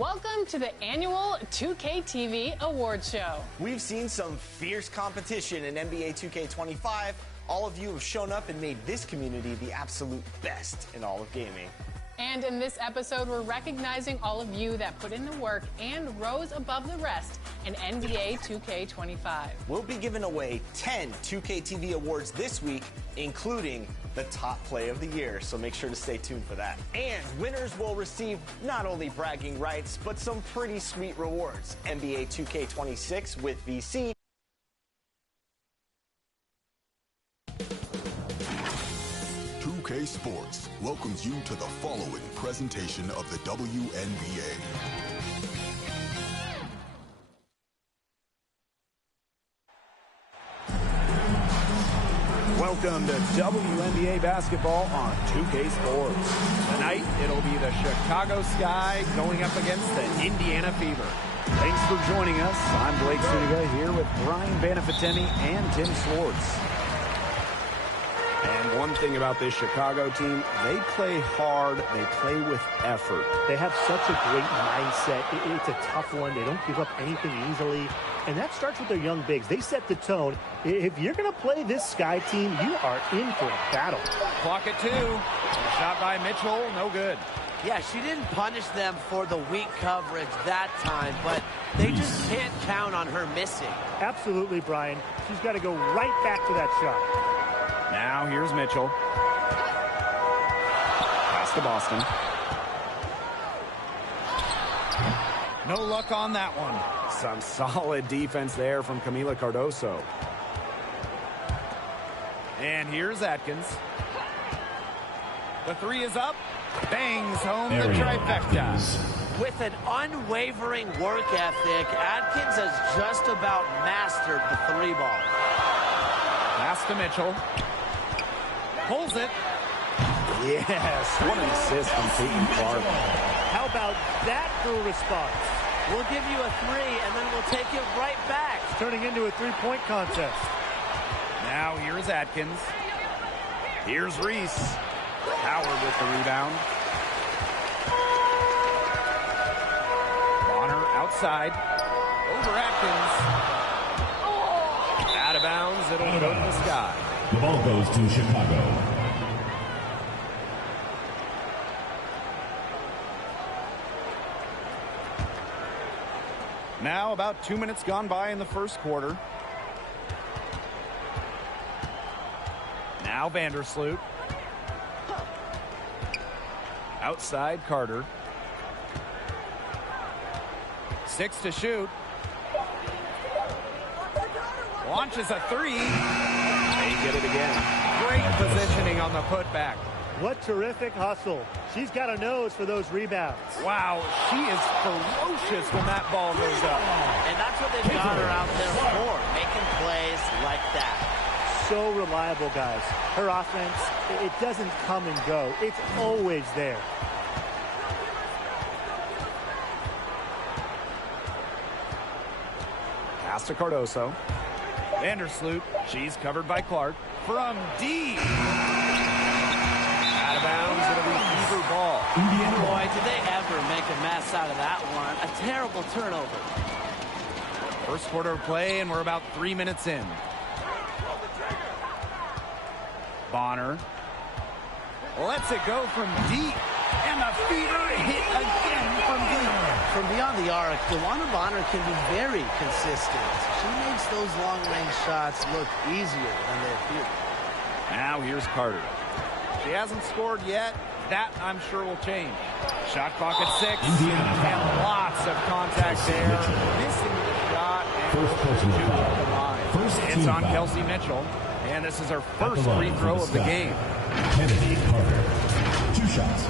Welcome to the annual 2K TV Awards Show. We've seen some fierce competition in NBA 2K25. All of you have shown up and made this community the absolute best in all of gaming. And in this episode, we're recognizing all of you that put in the work and rose above the rest in NBA 2K25. We'll be giving away 10 2K TV awards this week, including the top play of the year, so make sure to stay tuned for that. And winners will receive not only bragging rights, but some pretty sweet rewards. NBA 2K26 with VC. Sports welcomes you to the following presentation of the WNBA. Welcome to WNBA basketball on 2K Sports. Tonight, it'll be the Chicago Sky going up against the Indiana Fever. Thanks for joining us. I'm Blake Suniga here with Brian Banafitemi and Tim Swartz. And one thing about this Chicago team, they play hard, they play with effort. They have such a great mindset. It's a tough one. They don't give up anything easily. And that starts with their young bigs. They set the tone. If you're going to play this Sky team, you are in for a battle. Clock at 2. Shot by Mitchell, no good. Yeah, she didn't punish them for the weak coverage that time, but they just can't count on her missing. Absolutely, Brian. She's got to go right back to that shot. Now here's Mitchell. Pass to Boston. No luck on that one. Some solid defense there from Camila Cardoso. And here's Atkins. The three is up. Bangs home the trifecta. With an unwavering work ethic, Atkins has just about mastered the three ball. Pass to Mitchell. Pulls it. Yes, what an assist from Caitlin Clark. How about that for a response? We'll give you a three, and then we'll take it right back. It's turning into a three-point contest. Now here's Atkins. Here's Reese. Howard with the rebound. Bonner outside. Over Atkins. Out of bounds. It'll go to the Sky. The ball goes to Chicago. Now about 2 minutes gone by in the first quarter. Now Vandersloot. Outside Carter. 6 to shoot. Launches a three. They get it again. Great positioning on the putback. What terrific hustle. She's got a nose for those rebounds. Wow, she is ferocious when that ball goes up. And that's what they've got her out there for, making plays like that. So reliable, guys. Her offense, it doesn't come and go. It's always there. Pass to Cardoso. Vandersloot, she's covered by Clark. From deep. Out of bounds, it'll be Fever ball. Boy, did they ever make a mess out of that one. A terrible turnover. First quarter of play, and we're about 3 minutes in. Bonner lets it go from deep. And the Fever hit again from deep. From beyond the arc, Wnba can be very consistent. She makes those long-range shots look easier than they appear. Now here's Carter. She hasn't scored yet. That, I'm sure, will change. Shot clock at 6. And lots of contact there. Missing the shot. And the line. It's on Kelsey Mitchell. And this is her first free throw of the game. Kennedy Carter. 2 shots.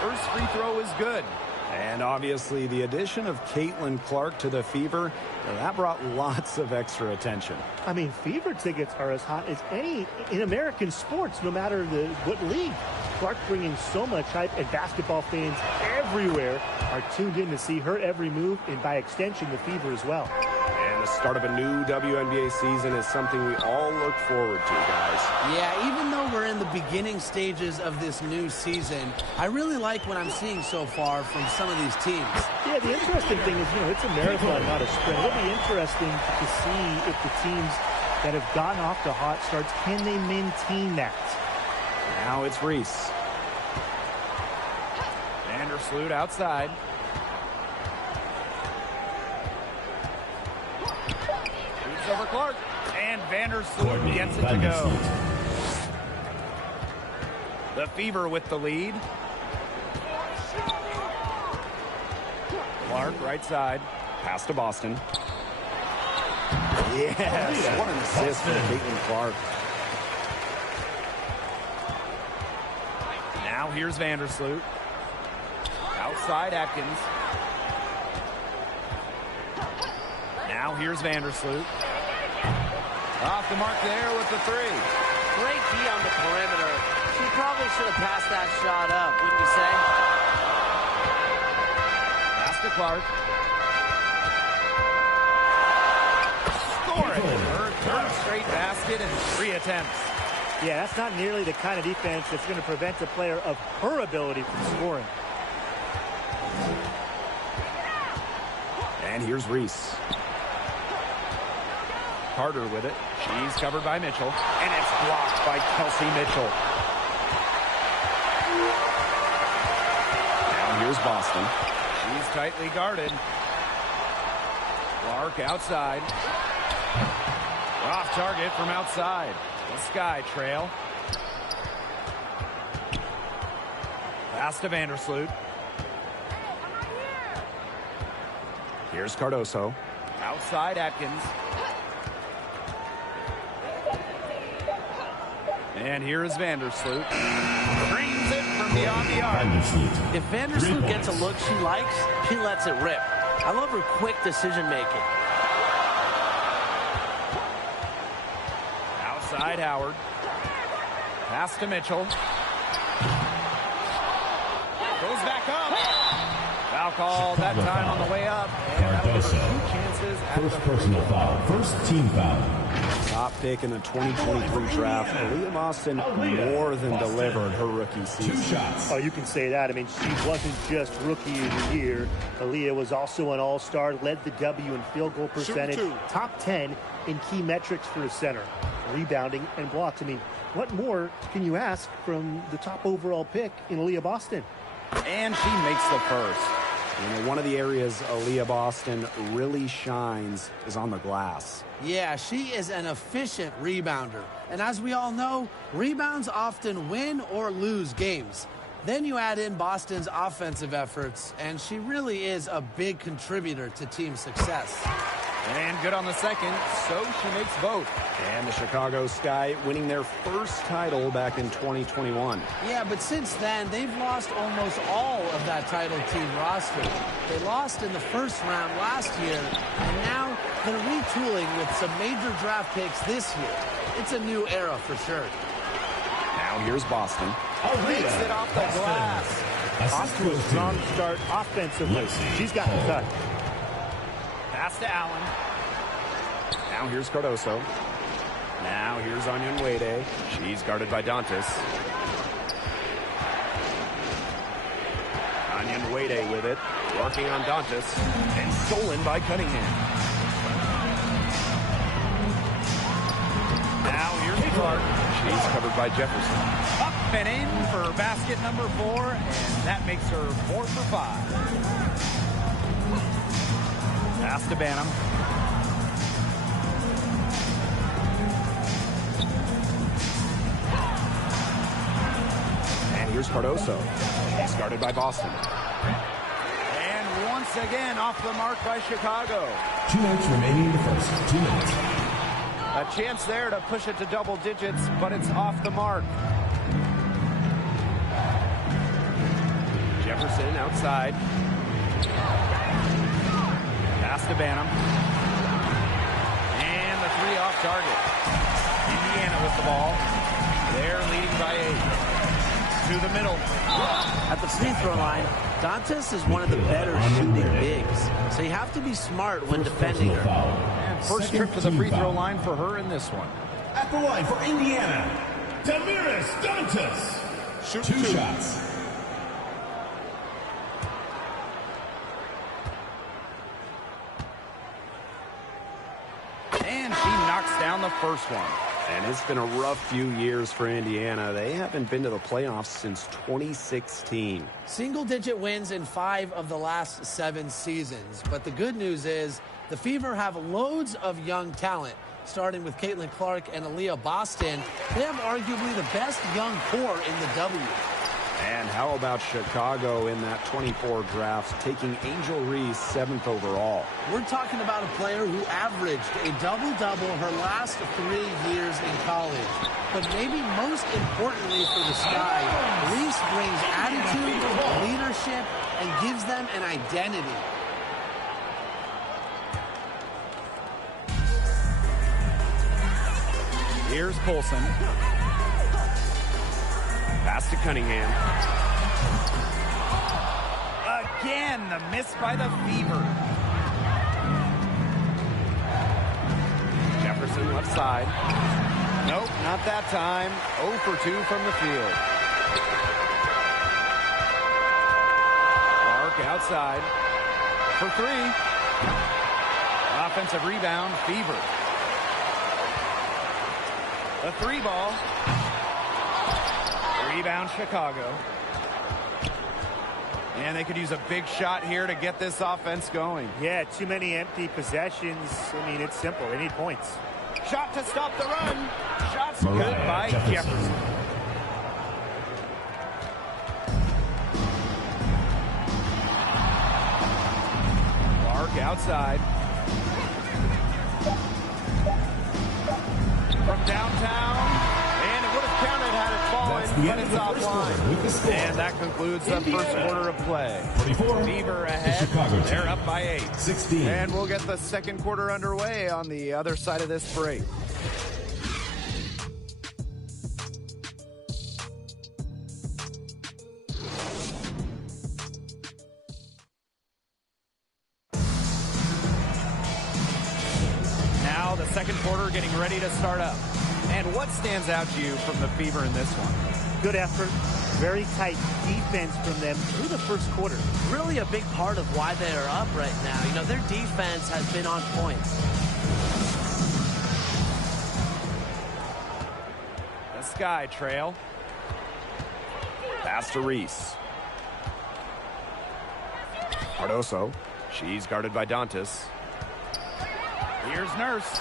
First free throw is good. And obviously the addition of Caitlin Clark to the Fever, that brought lots of extra attention. I mean, Fever tickets are as hot as any in American sports, no matter what league. Clark bringing so much hype, and basketball fans everywhere are tuned in to see her every move, and by extension, the Fever as well. And the start of a new WNBA season is something we all look forward to, guys. Yeah, even though we're in the beginning stages of this new season, I really like what I'm seeing so far from some of these teams. Yeah, the interesting thing is, it's a marathon, not a sprint. It'll be interesting to see if the teams that have gotten off to hot starts, can they maintain that? Now it's Reese. Vandersloot outside. Shoots over Clark. And Vandersloot gets it to go. The Fever with the lead. Clark right side. Pass to Boston. Yes, what an assist for Caitlin Clark. Now here's Vandersloot. Outside Atkins. Now here's Vandersloot. Off the mark there with the three. Great D on the perimeter. She probably should have passed that shot up, wouldn't you say? Pass to Clark. Score it. Her third straight basket in 3 attempts. Yeah, that's not nearly the kind of defense that's going to prevent a player of her ability from scoring. And here's Reese. Carter with it. She's covered by Mitchell. And it's blocked by Kelsey Mitchell. Now here's Boston. She's tightly guarded. Clark outside. Off target from outside. The Sky trail. Pass to Vandersloot. Here's Cardoso. Outside Atkins. And here is Vandersloot. Brings it from beyond the arc. If Vandersloot gets a look she likes, she lets it rip. I love her quick decision making. Outside Howard. Pass to Mitchell. Goes back up. Foul call that time on the way up. And that was 2 chances at First personal foul. First team foul. Top pick in the 2023 draft. Aaliyah Boston more than delivered her rookie season. 2 shots. Oh, you can say that. I mean, she wasn't just rookie of the year. Aaliyah was also an all-star, led the W in field goal percentage, top 10 in key metrics for a center, rebounding and blocks. I mean, what more can you ask from the top overall pick in Aaliyah Boston? And she makes the first. One of the areas Aaliyah Boston really shines is on the glass. Yeah, she is an efficient rebounder. And as we all know, rebounds often win or lose games. Then you add in Boston's offensive efforts, and she really is a big contributor to team success. And good on the second, so she makes both. And the Chicago Sky winning their first title back in 2021. Yeah, but since then, they've lost almost all of that title team roster. They lost in the first round last year, and now they're retooling with some major draft picks this year. It's a new era for sure. Now here's Boston. Makes it off the glass. Off to a strong start offensively. She's got the cut. Pass to Allen. Now here's Cardoso. Now here's Wnba. She's guarded by Dantas. Wnba with it. Working on Dantas. And stolen by Cunningham. Now here's Clark. She's covered by Jefferson. Up and in for basket number 4, and that makes her 4 for 5. Pass to Banham. And here's Cardoso. He's guarded by Boston. And once again off the mark by Chicago. 2 minutes remaining in the first. 2 minutes. A chance there to push it to double digits, but it's off the mark. Jefferson outside. Pass to Banham. And the three off target. Indiana with the ball. They're leading by 8. To the middle. At the free throw line, Dantas is one of the better shooting bigs, so you have to be smart when defending her. And first trip to the free throw line for her in this one. At the line for Indiana, Damiris Dantas. Shoot 2 shots. And she knocks down the first one. And it's been a rough few years for Indiana. They haven't been to the playoffs since 2016. Single-digit wins in 5 of the last 7 seasons. But the good news is the Fever have loads of young talent. Starting with Caitlin Clark and Aaliyah Boston, they have arguably the best young core in the W. And how about Chicago in that 24 draft, taking Angel Reese 7th overall? We're talking about a player who averaged a double-double her last 3 years in college. But maybe most importantly for the Sky, Reese brings attitude, leadership, and gives them an identity. Here's Colson. Pass to Cunningham. Again, the miss by the Fever. Jefferson left side. Nope, not that time. 0 for 2 from the field. Clark outside for 3. Offensive rebound, Fever. The 3 ball. Rebound, Chicago. And they could use a big shot here to get this offense going. Yeah, too many empty possessions. I mean, it's simple. They need points. Shot to stop the run. Shot's good by Jefferson. Clark outside. From downtown. And it would have counted had it fallen, but it's offline. And that concludes the first quarter of play. Fever ahead. They're up by 8. 16. And we'll get the second quarter underway on the other side of this break. Now the second quarter getting ready to start up. And what stands out to you from the Fever in this one? Good effort. Very tight defense from them through the first quarter. Really a big part of why they are up right now. You know, their defense has been on point. The Sky trail. Pass to Reese. Cardoso. She's guarded by Dantas. Here's Nurse.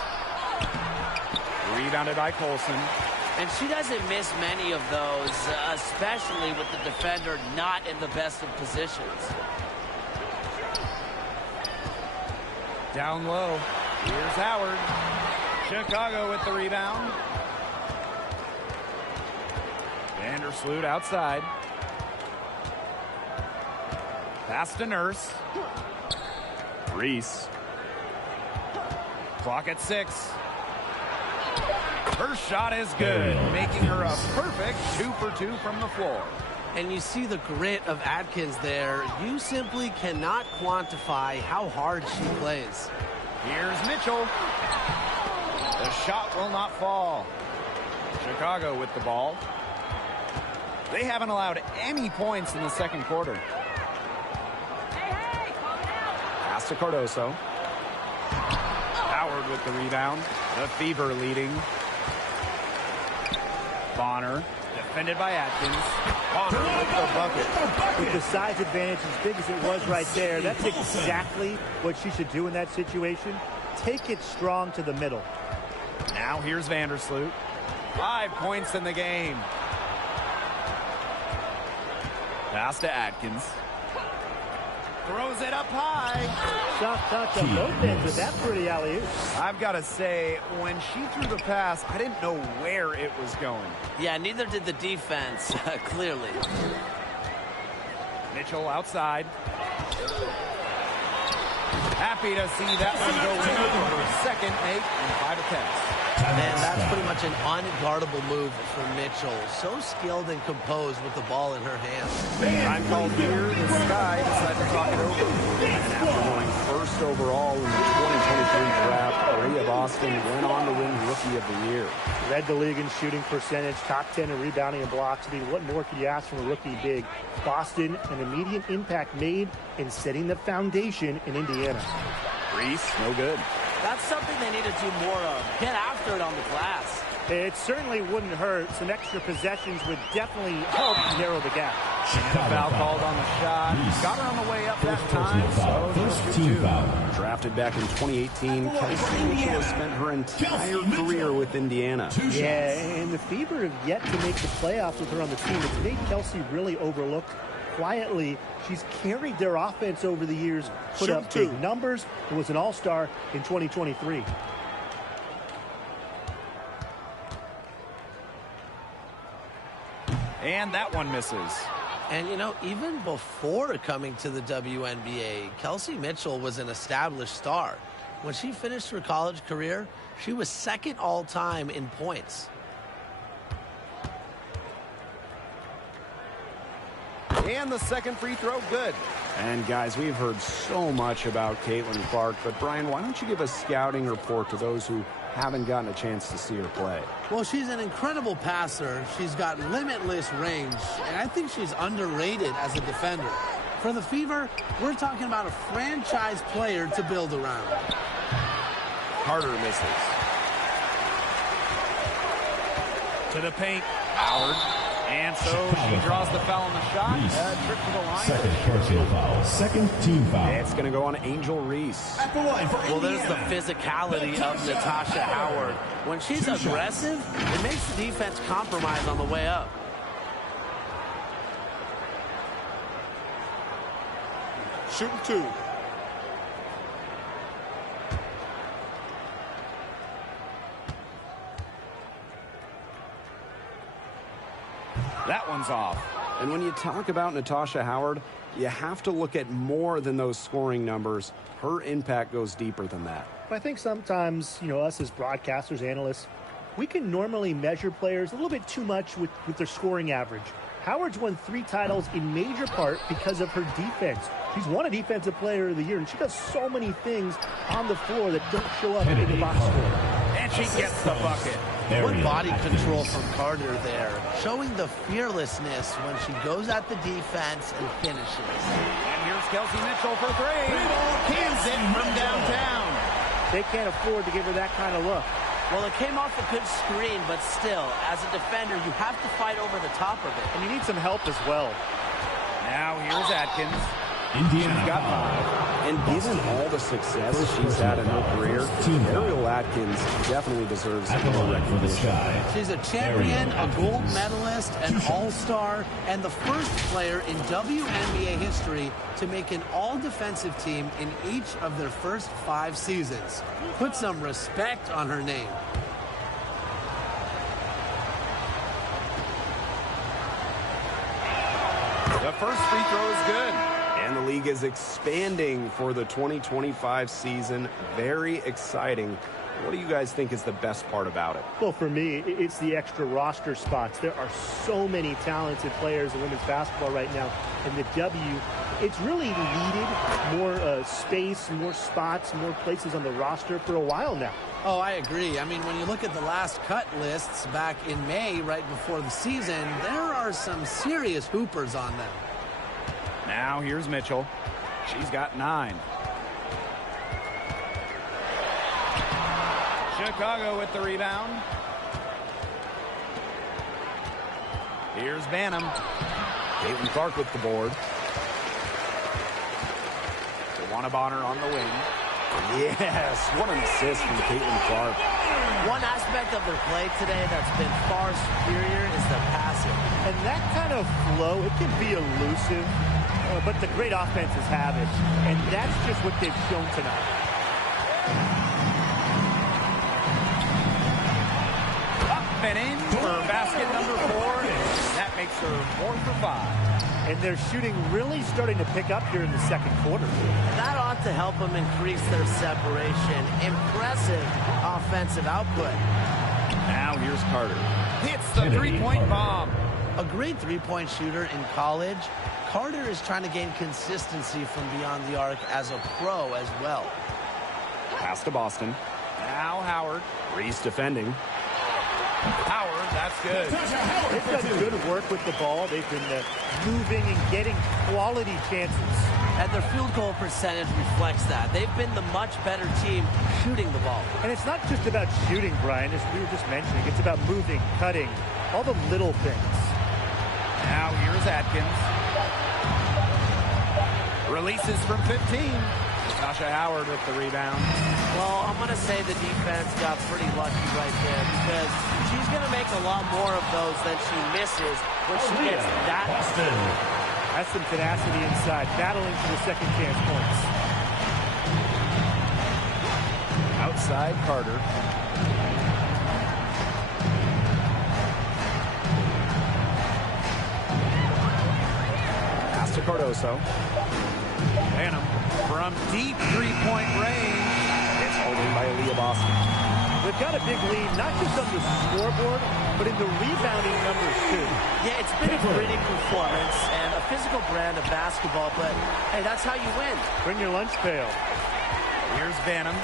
Rebounded by Colson. And she doesn't miss many of those, especially with the defender not in the best of positions. Down low. Here's Howard. Chicago with the rebound. Vandersloot outside. Pass to Nurse. Reese. Clock at 6. Her shot is good, making her a perfect 2 for 2 from the floor. And you see the grit of Atkins there. You simply cannot quantify how hard she plays. Here's Mitchell. The shot will not fall. Chicago with the ball. They haven't allowed any points in the second quarter. Pass to Cardoso. Howard with the rebound. The Fever leading. Bonner, defended by Atkins. Bonner with the bucket. With the size advantage as big as it was right there, that's exactly what she should do in that situation. Take it strong to the middle. Now here's Vandersloot. 5 points in the game. Pass to Atkins. Throws it up high. Soft touch on both ends with that pretty alley-oop. I've got to say, when she threw the pass, I didn't know where it was going. Yeah, neither did the defense, clearly. Mitchell outside. Happy to see that one go in for her second make in 5 attempts. Man, that's pretty much an unguardable move for Mitchell. So skilled and composed with the ball in her hands. Time called here. The Sky decided to talk it over. And after going first overall in the 2023 draft, Rhea Boston went on to win Rookie of the Year. Led the league in shooting percentage, top 10 in rebounding and blocks. I mean, what more could you ask from a rookie big? Boston, an immediate impact made in setting the foundation in Indiana. Reese, no good. That's something they need to do more of. Get after it on the glass. It certainly wouldn't hurt. Some extra possessions would definitely help narrow the gap. And a foul called on the shot. Got her on the way up that time, so First team foul. Drafted back in 2018, Kelsey Mitchell has spent her entire career with Indiana. Yeah, and the Fever have yet to make the playoffs with her on the team. It's made Kelsey really overlooked. Quietly, she's carried their offense over the years, put up big numbers, and was an all-star in 2023. And that one misses. And, you know, even before coming to the WNBA, Kelsey Mitchell was an established star. When she finished her college career, she was second all-time in points. And the second free throw, good. And guys, we've heard so much about Caitlin Clark, but Brian, why don't you give a scouting report to those who haven't gotten a chance to see her play? Well, she's an incredible passer. She's got limitless range, and I think she's underrated as a defender. For the Fever, we're talking about a franchise player to build around. Carter misses. To the paint, Howard. And so she draws the foul on the shot. Trip to the line. Second personal foul. Second team foul. It's going to go on Angel Reese. At the line for Well, there's the Indiana. physicality of Natasha Howard. When she's aggressive, it makes the defense compromise on the way up. Shooting two. That one's off. And when you talk about Natasha Howard, you have to look at more than those scoring numbers. Her impact goes deeper than that. I think sometimes, you know, us as broadcasters, analysts, we can normally measure players a little bit too much with their scoring average. Howard's won 3 titles in major part because of her defense. She's won a Defensive Player of the Year, and she does so many things on the floor that don't show up in the box score. And she gets the bucket. Good body control from Carter there, showing the fearlessness when she goes at the defense and finishes. And here's Kelsey Mitchell for three. Pins it from downtown. They can't afford to give her that kind of look. Well, it came off a good screen, but still, as a defender, you have to fight over the top of it. And you need some help as well. Now here's Atkins. Indiana Got foul. And given all the success she's had in her career, Ariel Atkins definitely deserves At the more line for the recognition. Sky. She's a champion, a gold medalist, an all-star, and the first player in WNBA history to make an all-defensive team in each of their first 5 seasons. Put some respect on her name. The first free throw is good. And the league is expanding for the 2025 season. Very exciting. What do you guys think is the best part about it? Well, for me, it's the extra roster spots. There are so many talented players in women's basketball right now. And the W, it's really needed more space, more spots, more places on the roster for a while now. Oh, I agree. I mean, when you look at the last cut lists back in May, right before the season, there are some serious hoopers on them. Now here's Mitchell. She's got 9. Chicago with the rebound. Here's Banham. Caitlin Clark with the board. Wnba on the wing. Yes, what an assist from Caitlin Clark. One aspect of their play today that's been far superior is the passing. And that kind of flow, it can be elusive, but the great offenses have it. And that's just what they've shown tonight. Up and in for basket number 4. That makes her 4 for 5. And their shooting really starting to pick up here in the second quarter. That ought to help them increase their separation. Impressive offensive output. Now here's Carter. Hits the three-point bomb. A great three-point shooter in college, Carter is trying to gain consistency from beyond the arc as a pro as well. Pass to Boston. Now Howard. Reese defending. Howard, that's good. They've done good work with the ball. They've been moving and getting quality chances. And their field goal percentage reflects that. They've been the much better team shooting the ball. And it's not just about shooting, Brian, as we were just mentioning. It's about moving, cutting, all the little things. Now here's Atkins. Releases from 15. Tasha Howard with the rebound. Well, I'm going to say the defense got pretty lucky right there because she's going to make a lot more of those than she misses when she gets that. That's some tenacity inside, battling for the second chance points. Outside Carter. Pass to Cardoso. Phantom from deep three-point range. It's holding by Aaliyah Boston. They've got a big lead, not just on the scoreboard, but in the rebounding numbers, too. Yeah, it's been a gritty performance and a physical brand of basketball, but, hey, that's how you win. Bring your lunch pail. Here's Phantom.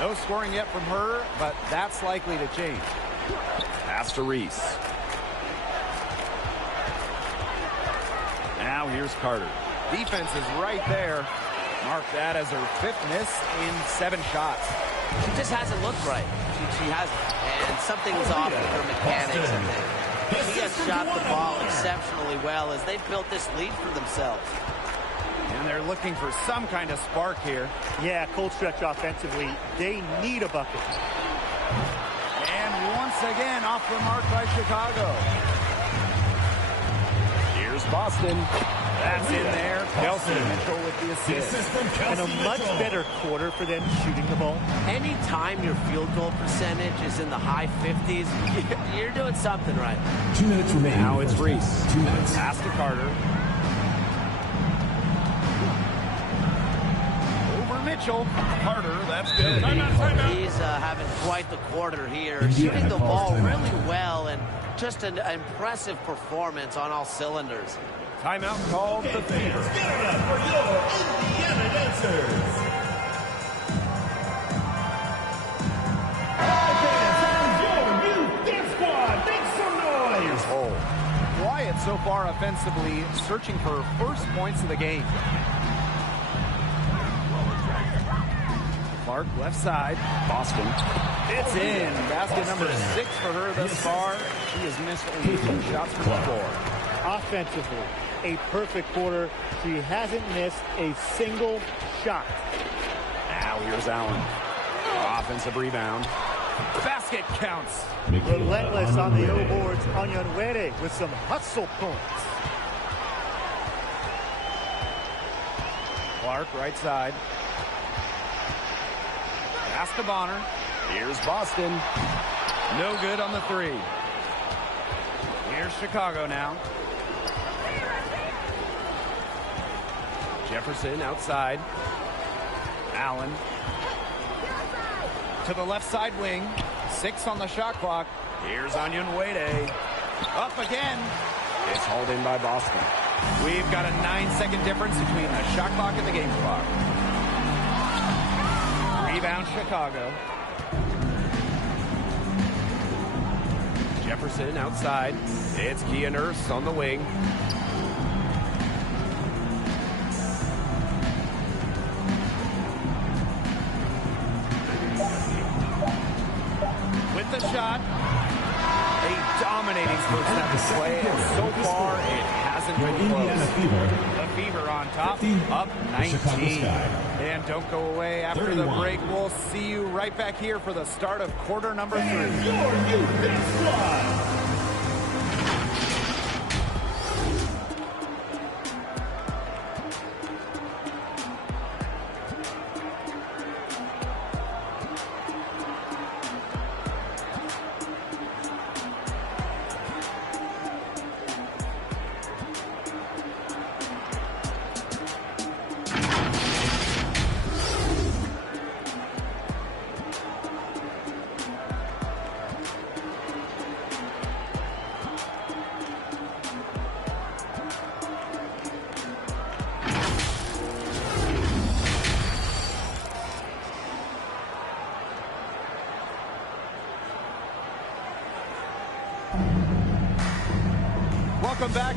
No scoring yet from her, but that's likely to change. Pass to Reese. Now here's Carter. Defense is right there. Mark that as her 5th miss in 7 shots. She just hasn't looked right. She hasn't. And something is off with her mechanics, I think. She has shot the ball exceptionally well as they've built this lead for themselves. And they're looking for some kind of spark here. Yeah, cold stretch offensively. They need a bucket. And once again, off the mark by Chicago. Here's Boston. That's in there. Kelsey Mitchell with the assist. And a much better quarter for them shooting the ball. Anytime your field goal percentage is in the high 50s, you're doing something right. 2 minutes remaining. Now it's Reese. 2 minutes. Pass to Carter. Over Mitchell. Carter, that's good. Timeout. He's having quite the quarter here. Shooting the ball really well and just an impressive performance on all cylinders. Timeout called the Fever. Give it up for your Indiana dancers. All fans, on your new dance squad. Make some noise. Quiet so far offensively, searching for first points of the game. Clark, left side. Boston. It's in. Basket number 6 for her thus far. She has missed only 2 shots from the floor. Offensively, a perfect quarter. She hasn't missed a single shot. Now here's Allen. Offensive rebound. Basket counts. Relentless on the O boards on Wnba with some hustle points. Clark, right side. Pass to Bonner. Here's Boston. No good on the 3. Here's Chicago now. Jefferson outside. Allen. To the left side wing. 6 on the shot clock. Here's Wnba. Up again. It's hauled in by Boston. We've got a 9-second difference between the shot clock and the game clock. Rebound Chicago. Jefferson outside. It's Kia Nurse on the wing. With the shot. A dominating first half display, and so far it hasn't been close. The Fever on top, up 19. And don't go away after the break. We'll see you right back here for the start of quarter number 3. Your new dance squad.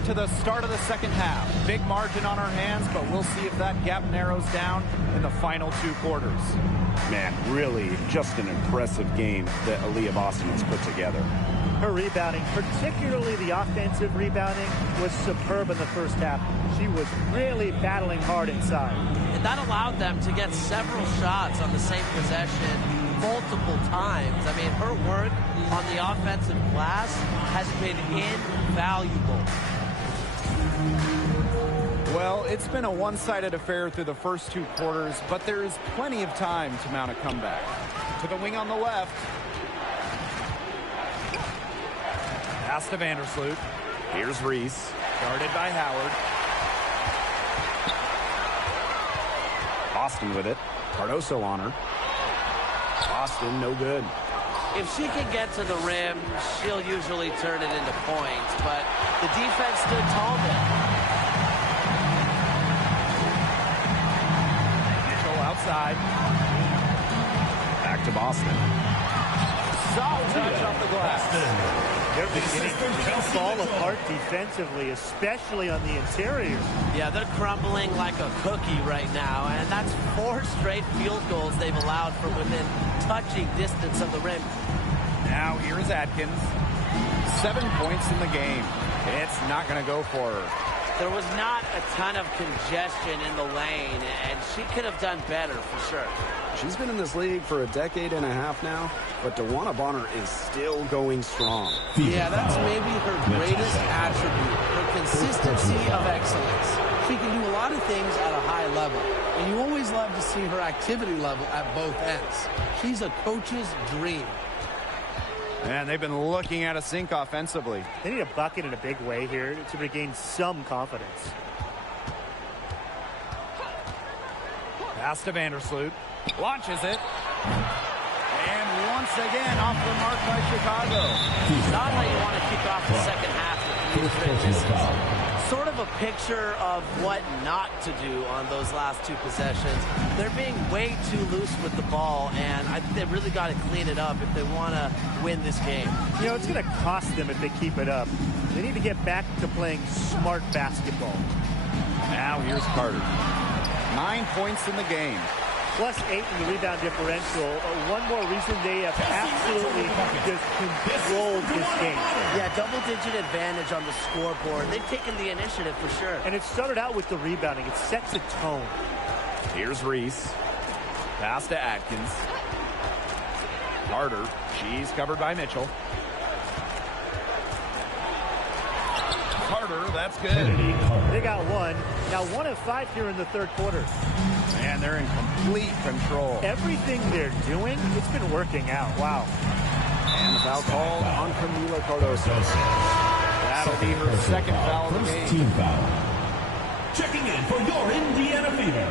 to the start of the second half. Big margin on our hands, but we'll see if that gap narrows down in the final 2 quarters. Man, really just an impressive game that Aaliyah Boston has put together. Her rebounding, particularly the offensive rebounding, was superb in the first half. She was really battling hard inside. And that allowed them to get several shots on the same possession multiple times. I mean, her work on the offensive glass has been invaluable. Well, it's been a one-sided affair through the first 2 quarters, but there is plenty of time to mount a comeback. To the wing on the left. Pass to Vandersloot. Here's Reese. Guarded by Howard. Boston with it. Cardoso on her. Boston, no good. If she can get to the rim, she'll usually turn it into points, but the defense stood tall there. Mitchell outside. Back to Boston. Solid touch off the glass. They're beginning to fall apart defensively, especially on the interior. Yeah, they're crumbling like a cookie right now, and that's 4 straight field goals they've allowed from within touching distance of the rim. Now here's Atkins. 7 points in the game. It's not going to go for her. There was not a ton of congestion in the lane, and she could have done better for sure. She's been in this league for a decade and a half now, but DeWanna Bonner is still going strong. Yeah, that's maybe her greatest attribute, her consistency of excellence. She can do a lot of things at a high level, and you always love to see her activity level at both ends. She's a coach's dream. And they've been looking at a sink offensively. They need a bucket in a big way here to regain some confidence. Pass to Vandersloot. Launches it. And once again off the mark by Chicago. Not how you want to kick off the second half with these misses. Sort of a picture of what not to do on those last 2 possessions. They're being way too loose with the ball, and I think they've really got to clean it up if they want to win this game. You know, it's going to cost them if they keep it up. They need to get back to playing smart basketball. Now here's Carter. 9 points in the game. Plus 8 in the rebound differential. One more reason they have absolutely just controlled this game. Yeah, double-digit advantage on the scoreboard. They've taken the initiative for sure. And it started out with the rebounding. It sets a tone. Here's Reese. Pass to Atkins. Carter. She's covered by Mitchell. Carter, that's good. They got 1. Now 1 of 5 here in the 3rd quarter. And they're in complete control. Everything they're doing, it's been working out. Wow. And the foul called on Camila Cardoso. That'll be her 2nd foul of the game. Team foul. Checking in for your Indiana Fever,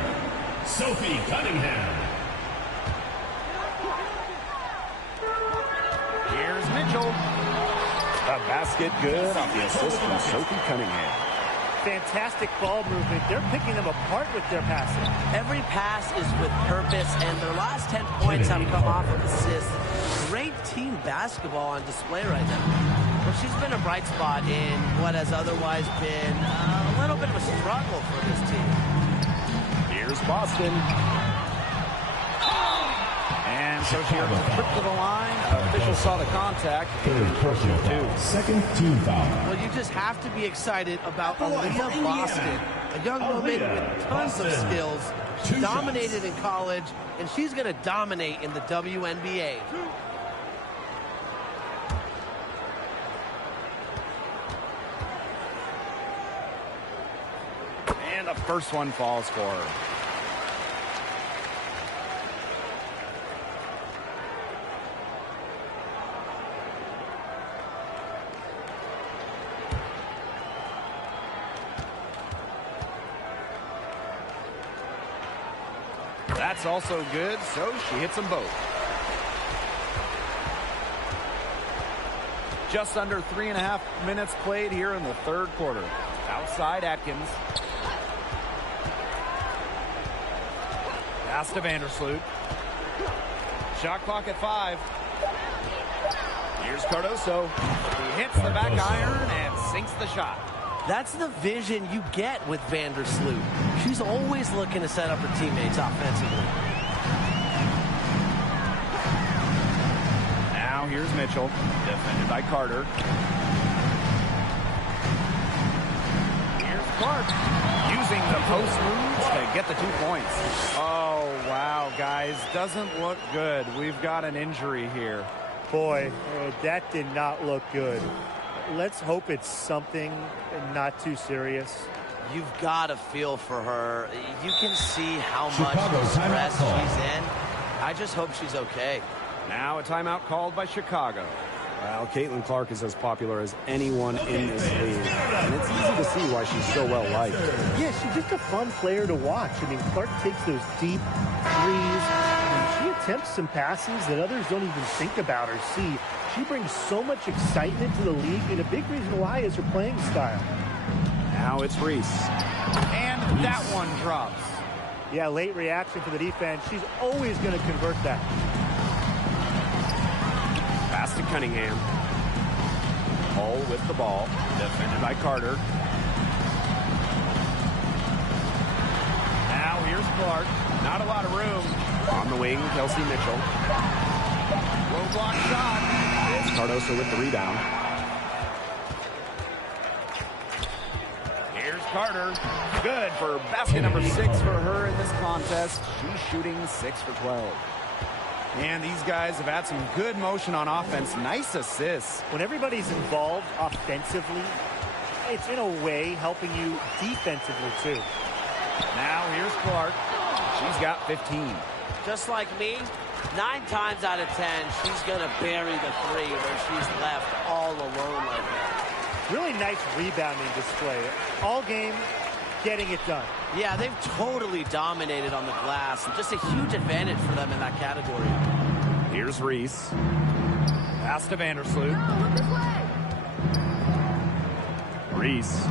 Sophie Cunningham. Here's Mitchell. A basket good off the assist from Sophie Cunningham. Fantastic ball movement. They're picking them apart with their passing. Every pass is with purpose, and their last 10 points have come off of assists. Great team basketball on display right now. Well, she's been a bright spot in what has otherwise been a little bit of a struggle for this team. Here's Boston. And so she tripped to the line. Officials saw the contact. Personal foul. 2nd team foul. Well, you just have to be excited about Aaliyah Boston, a young woman with tons of skills. She dominated in college, and she's going to dominate in the WNBA. And the first one falls for her. That's also good, so she hits them both. Just under 3.5 minutes played here in the 3rd quarter. Outside Atkins. Pass to Vandersloot. Shot clock at 5. Here's Cardoso. He hits the back iron and sinks the shot. That's the vision you get with Vandersloot. She's always looking to set up her teammates offensively. Now here's Mitchell, defended by Carter. Here's Clark, using the post moves to get the 2 points. Oh, wow, guys, doesn't look good. We've got an injury here. Boy, that did not look good. Let's hope it's something not too serious. You've got to feel for her. You can see how much Chicago stress timeout she's in. I just hope she's okay. Now a timeout called by Chicago. Well, Caitlin Clark is as popular as anyone in this league, and it's easy to see why she's so well liked. Yeah, she's just a fun player to watch. I mean, Clark takes those deep threes, and she attempts some passes that others don't even think about or see. She brings so much excitement to the league, and a big reason why is her playing style. Now it's Reese. And that one drops. Yeah, late reaction for the defense. She's always going to convert that. Pass to Cunningham. Hull with the ball, defended by Carter. Now here's Clark. Not a lot of room. On the wing, Kelsey Mitchell. Low block shot. Cardoso with the rebound. Here's Carter. Good for basket number 6 for her in this contest. She's shooting 6 for 12. And these guys have had some good motion on offense. Nice assists. When everybody's involved offensively, it's in a way helping you defensively too. Now here's Clark. She's got 15. Just like me, 9 times out of 10, she's going to bury the 3 when she's left all alone like that. Really nice rebounding display. All game, getting it done. Yeah, they've totally dominated on the glass. Just a huge advantage for them in that category. Here's Reese. Pass to Vandersloot. Reese.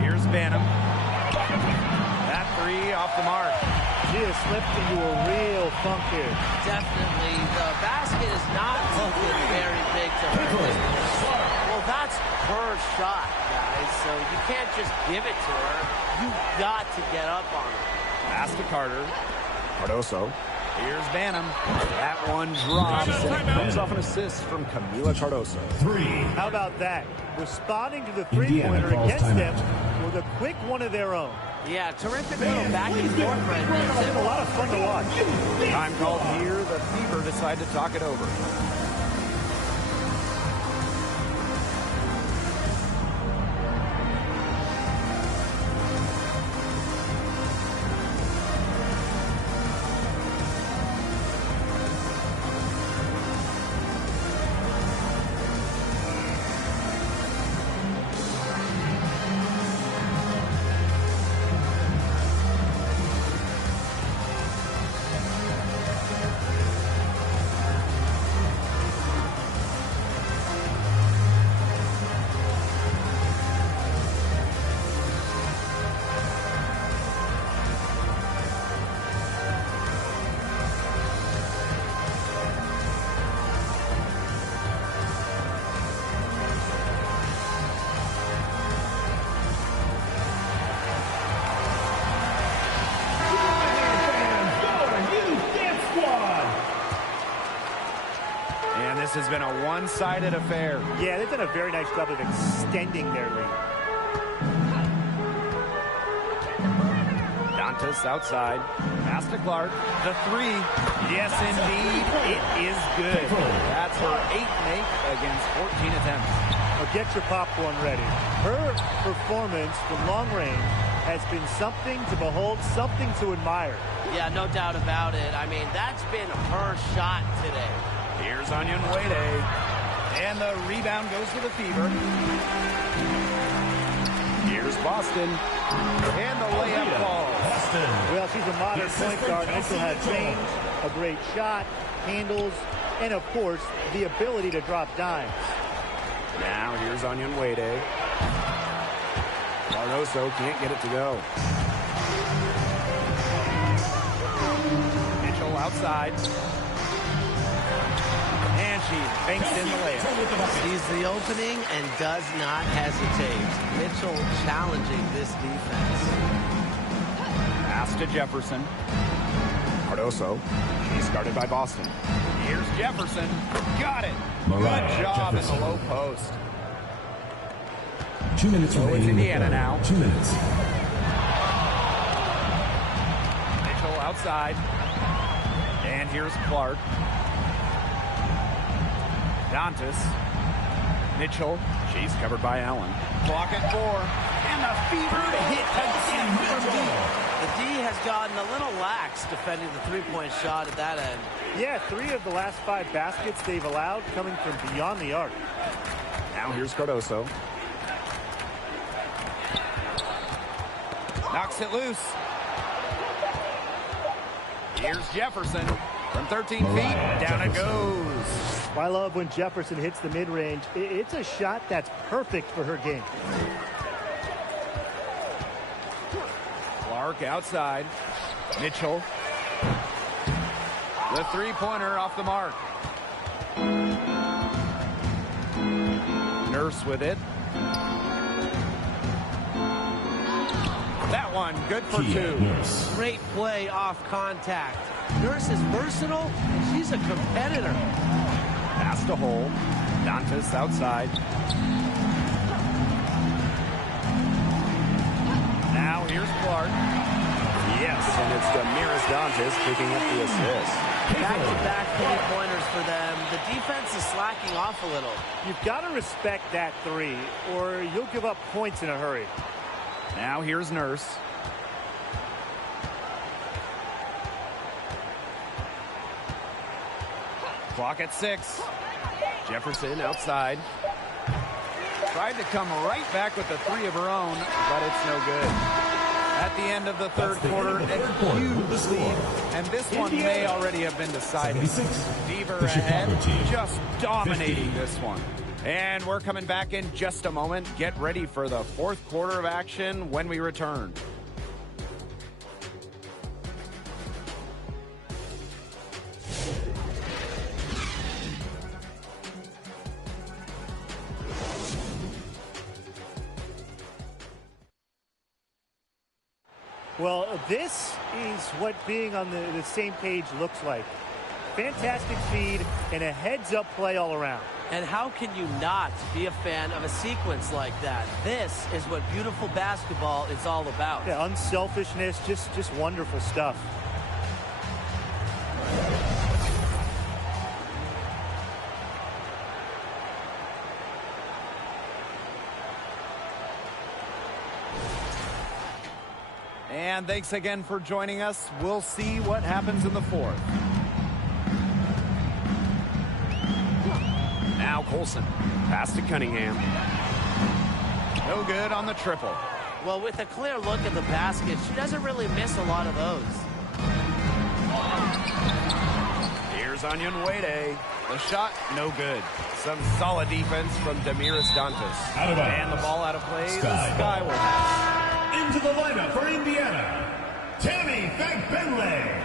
Here's Banham. That 3 off the mark. She has slipped into a real funk here. Definitely. The basket is not looking very big to her. Well, that's her shot, guys. So you can't just give it to her. You've got to get up on her. Pass to Carter. Cardoso. Here's Banham. That one drops, and it comes off an assist from Camila Cardoso. 3. How about that? Responding to the three-pointer against them with a quick one of their own. Yeah, terrific little back and forth right there. It's been a lot of fun to watch. Time called here. The Fever decide to talk it over. This has been a one-sided affair. Yeah, they've done a very nice job of extending their lead. Dantas outside. Pass to Clark. The 3. Yes, indeed. It is good. That's her 8th make against 14 attempts. Now get your popcorn ready. Her performance from long range has been something to behold, something to admire. Yeah, no doubt about it. I mean, that's been her shot today. Here's Wnba. And the rebound goes to the Fever. Here's Boston. And the layup falls. Well, she's a modern point guard. Mitchell has range, a great shot, handles, and of course, the ability to drop dimes. Now here's Wnba. Cardoso can't get it to go. Mitchell outside. And she team. Banks in the layup. Sees the opening and does not hesitate. Mitchell challenging this defense. Pass to Jefferson. Cardoso. He's guarded by Boston. Here's Jefferson. Got it. Mariah Good job Jefferson. in the low post. 2 minutes remaining. It's Indiana now. 2 minutes. Mitchell outside. And here's Clark. Dantas. Mitchell. She's covered by Allen. Clock at 4. And the fever hit again from deep. The D has gotten a little lax defending the three-point shot at that end. Yeah, 3 of the last 5 baskets they've allowed coming from beyond the arc. Now here's Cardoso. Knocks it loose. Here's Jefferson. From 13 feet, down it goes. I love when Jefferson hits the mid-range. It's a shot that's perfect for her game. Clark outside. Mitchell. The three-pointer off the mark. Nurse with it. That one, good for 2. Great play off contact. Nurse is versatile, and she's a competitor. Pass to Hole. Dantas outside. Now here's Clark. Yes, and it's Damiris Dantas picking up the assist. Back-to-back three-pointers for them. The defense is slacking off a little. You've got to respect that 3, or you'll give up points in a hurry. Now here's Nurse. Clock at 6. Jefferson outside. Tried to come right back with the 3 of her own, but it's no good. At the end of the third quarter, a huge lead, and this one may already have been decided. Fever ahead, just dominating this one. And we're coming back in just a moment. Get ready for the fourth quarter of action when we return. Well, this is what being on the same page looks like. Fantastic feed and a heads-up play all around. And how can you not be a fan of a sequence like that? This is what beautiful basketball is all about. Yeah, unselfishness, just wonderful stuff. And thanks again for joining us. We'll see what happens in the fourth. Now Colson. Pass to Cunningham. No good on the triple. Well, with a clear look at the basket, she doesn't really miss a lot of those. Here's Wnba. The shot, no good. Some solid defense from Damiris Dantas. And the ball out of play. The Sky will have. Into the lineup for Indiana, Tammy Fagbenle.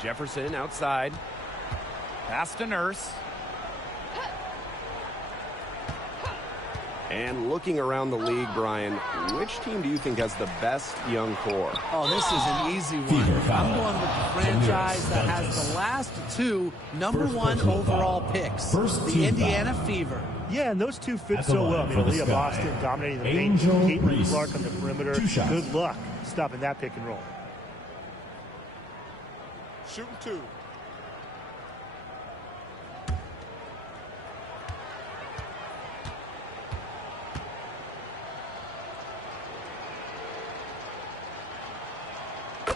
Jefferson outside. Pass to Nurse. And looking around the league, Brian, which team do you think has the best young core? Oh, this is an easy one. I'm going with the franchise that has the last 2 #1 overall picks. The Indiana Fever. Yeah, and those 2 fit so well. I mean, Aaliyah Boston dominating the paint. Caitlin Clark on the perimeter. Good luck stopping that pick and roll. Shooting 2.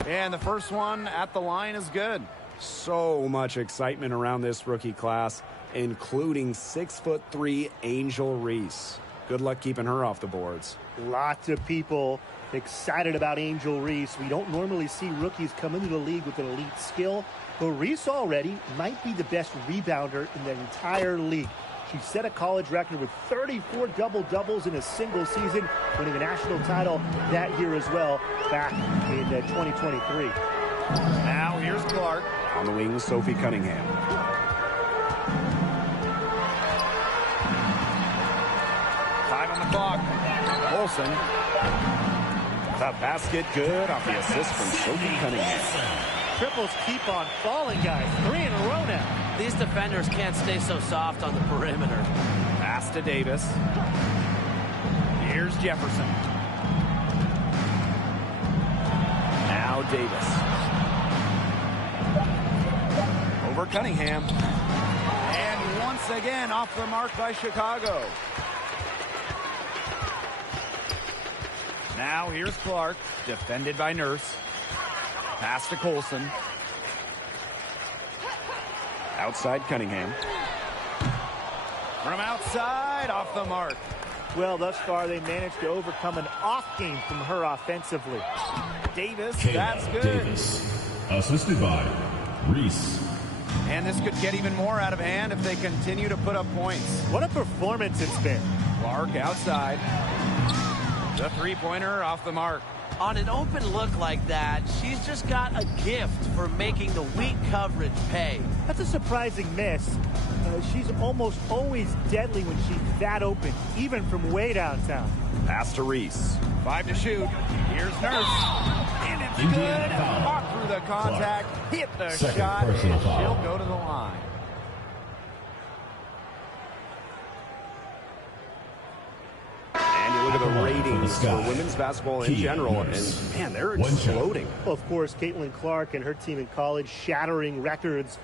And the first one at the line is good. So much excitement around this rookie class, including 6'3" Angel Reese. Good luck keeping her off the boards. Lots of people excited about Angel Reese. We don't normally see rookies come into the league with an elite skill, but Reese already might be the best rebounder in the entire league. She set a college record with 34 double-doubles in a single season, winning the national title that year as well, back in 2023. Now here's Clark. On the wing, Sophie Cunningham. Five on the clock. Olsen. The basket good off the assist from Sophie Cunningham. Triples keep on falling, guys. 3 in a row now. These defenders can't stay so soft on the perimeter. Pass to Davis. Here's Jefferson. Now Davis. Over Cunningham. And once again off the mark by Chicago. Now here's Clark, defended by Nurse. Pass to Colson. Outside Cunningham. From outside, off the mark. Well, thus far, they managed to overcome an off game from her offensively. Davis, Kayla that's good. Davis, assisted by Reese. And this could get even more out of hand if they continue to put up points. What a performance it's been. Clark outside. The three-pointer off the mark. On an open look like that, she's just got a gift for making the weak coverage pay. That's a surprising miss. She's almost always deadly when she's that open, even from way downtown. Pass to Reese. 5 to shoot. Here's Nurse. And it's good. Fought through the contact. Hit the Second shot. And personal foul. she'll go to the line. And you look at the ratings for women's basketball in Key general, Nurse. and man, they're One shot. exploding. Well, of course, Caitlin Clark and her team in college shattering records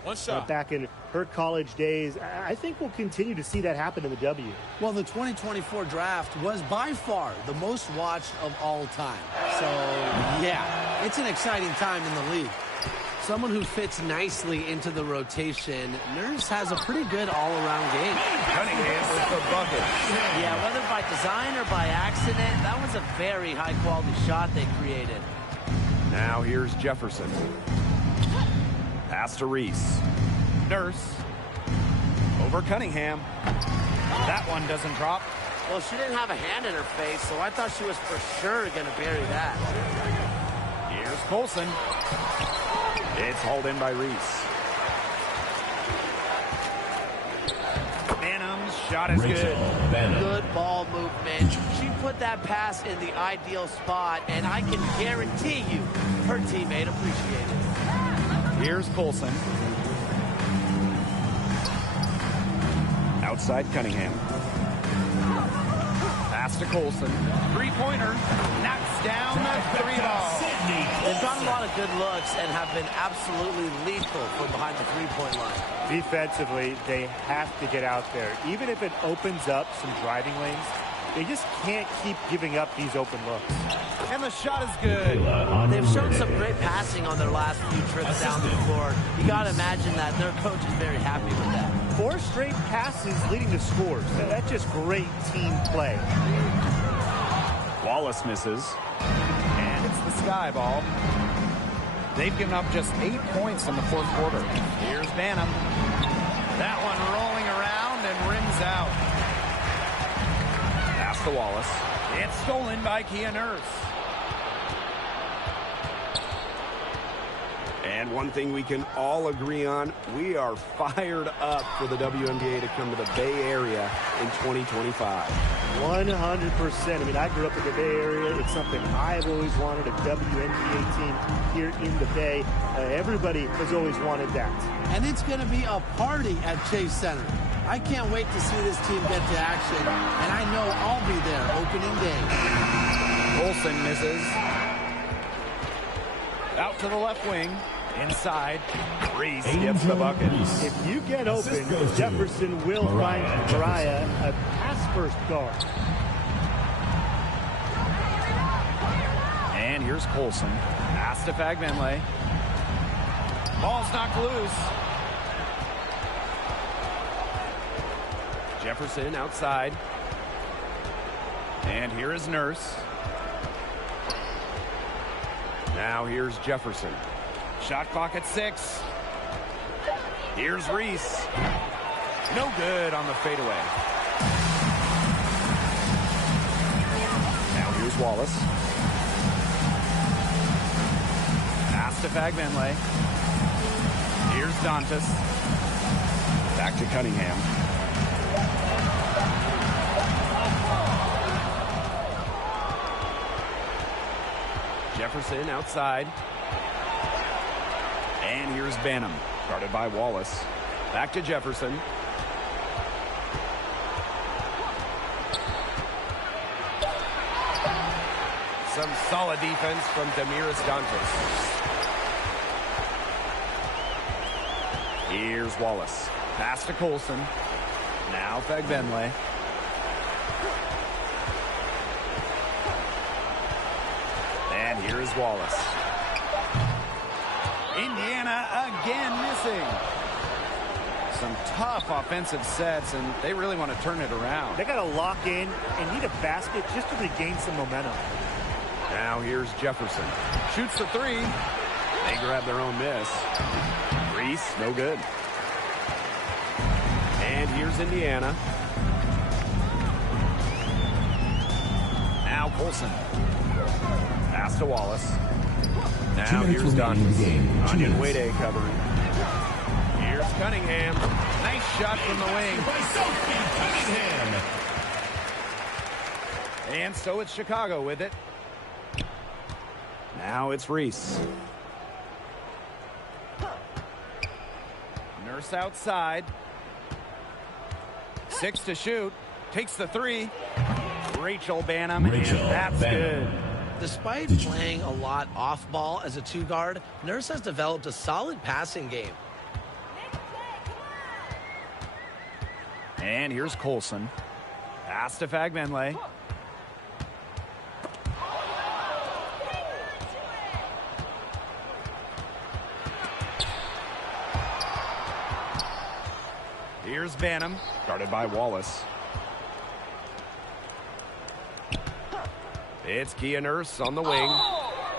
back in her college days. I think we'll continue to see that happen in the W. Well, the 2024 draft was by far the most watched of all time. So, yeah, it's an exciting time in the league. Someone who fits nicely into the rotation. Nurse has a pretty good all-around game. Cunningham with the bucket. Yeah, whether by design or by accident, that was a very high-quality shot they created. Now here's Jefferson. Pass to Reese. Nurse. Over Cunningham. That one doesn't drop. Well, she didn't have a hand in her face, so I thought she was for sure going to bury that. Here's Colson. It's hauled in by Reese. Bannum's shot is Rachel good. Bannum. Good ball movement. She put that pass in the ideal spot, and I can guarantee you her teammate appreciated it. Here's Colson. Outside Cunningham. Pass to Colson. Three-pointer. Knocks down the three ball. They've got a lot of good looks and have been absolutely lethal from behind the three-point line. Defensively, they have to get out there. Even if it opens up some driving lanes, they just can't keep giving up these open looks. And the shot is good. They've shown some great passing on their last few trips down the floor. You got to imagine that their coach is very happy with that. 4 straight passes leading to scores. That's just great team play. Wallace misses. And it's the Sky ball. They've given up just 8 points in the fourth quarter. Here's Bannum. That one rolling around and rims out. Pass to Wallace. It's stolen by Kia Nurse. And one thing we can all agree on, we are fired up for the WNBA to come to the Bay Area in 2025. 100%. I mean, I grew up in the Bay Area. It's something I've always wanted, a WNBA team here in the Bay. Everybody has always wanted that. And it's going to be a party at Chase Center. I can't wait to see this team get to action, and I know I'll be there opening day. Olsen misses. Out to the left wing. Inside. Reese gets the bucket. If you get open, Jefferson will find Mariah a pass-first guard. And here's Colson. Pass to Fagbenle. Ball's knocked loose. Jefferson outside. And here is Nurse. Now here's Jefferson. Shot clock at 6. Here's Reese. No good on the fadeaway. Now here's Wallace. Pass to Fagbenle. Here's Dantas. Back to Cunningham. Jefferson outside. And here's Banham. Guarded by Wallace. Back to Jefferson. Some solid defense from Damiris Dantas. Here's Wallace. Pass to Colson. Now Fagbenle. And here is Wallace. Indiana again missing. Some tough offensive sets, and they really want to turn it around. They got to lock in and need a basket just to regain some momentum. Now here's Jefferson. Shoots the three. They grab their own miss. Reese, no good. And here's Indiana. Now Colson. Pass to Wallace. Now here's Dantas. Wnba covering. Here's Cunningham. Nice shot from the wing. And so it's Chicago with it. Now it's Reese. Nurse outside. 6 to shoot. Takes the three. Rachel Banham. And that's good. Despite playing a lot off ball as a two guard, Nurse has developed a solid passing game. And here's Colson. Pass to Fagbenle. Here's Banham, guarded by Wallace. It's Kia Nurse on the wing.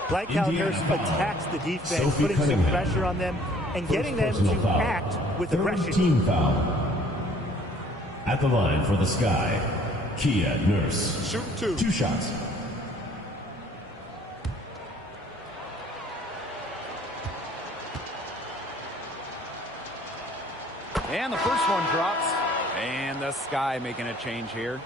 Like how Nurse attacks the defense, putting some pressure on them and getting them to act with aggression. Team foul. At the line for the Sky, Kia Nurse. Shoot two. 2 shots. And the first one drops. And the Sky making a change here.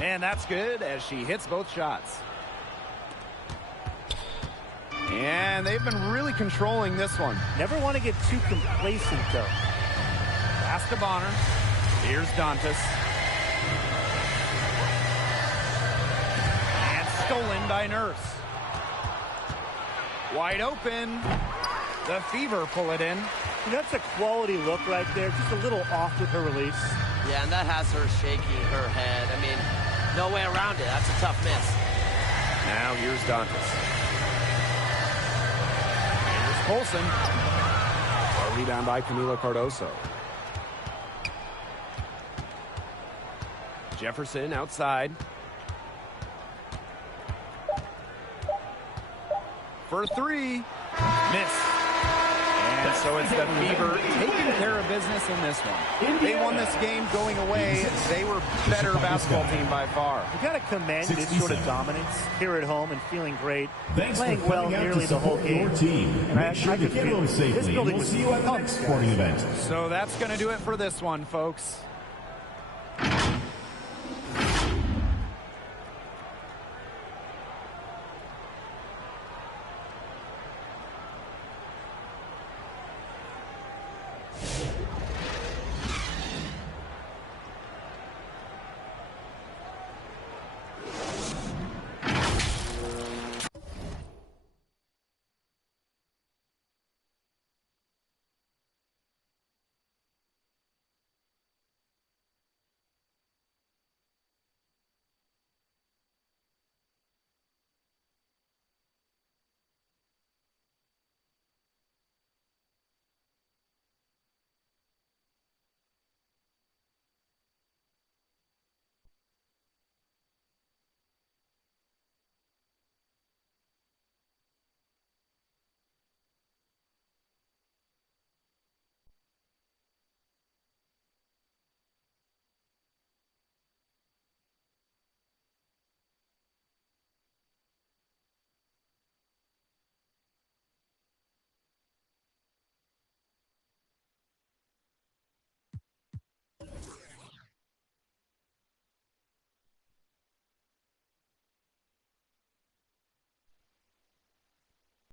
And that's good as she hits both shots. And they've been really controlling this one. Never want to get too complacent, though. Pass to Bonner. Here's Dantas. And stolen by Nurse. Wide open. The Fever pull it in. That's a quality look right there. Just a little off with her release. Yeah, and that has her shaking her head. I mean, no way around it. That's a tough miss. Now here's Dantas. Here's Colson. A rebound by Camila Cardoso. Jefferson outside. For three. Miss. And so it's the Fever taking care of business in this one. They won this game going away. They were better basketball team by far. You got to commend this sort of dominance here at home and feeling great. Thanks playing for well coming out nearly to the whole support game. your team. And Make sure to get home safely. We'll see you at the next sporting event. So that's going to do it for this one, folks.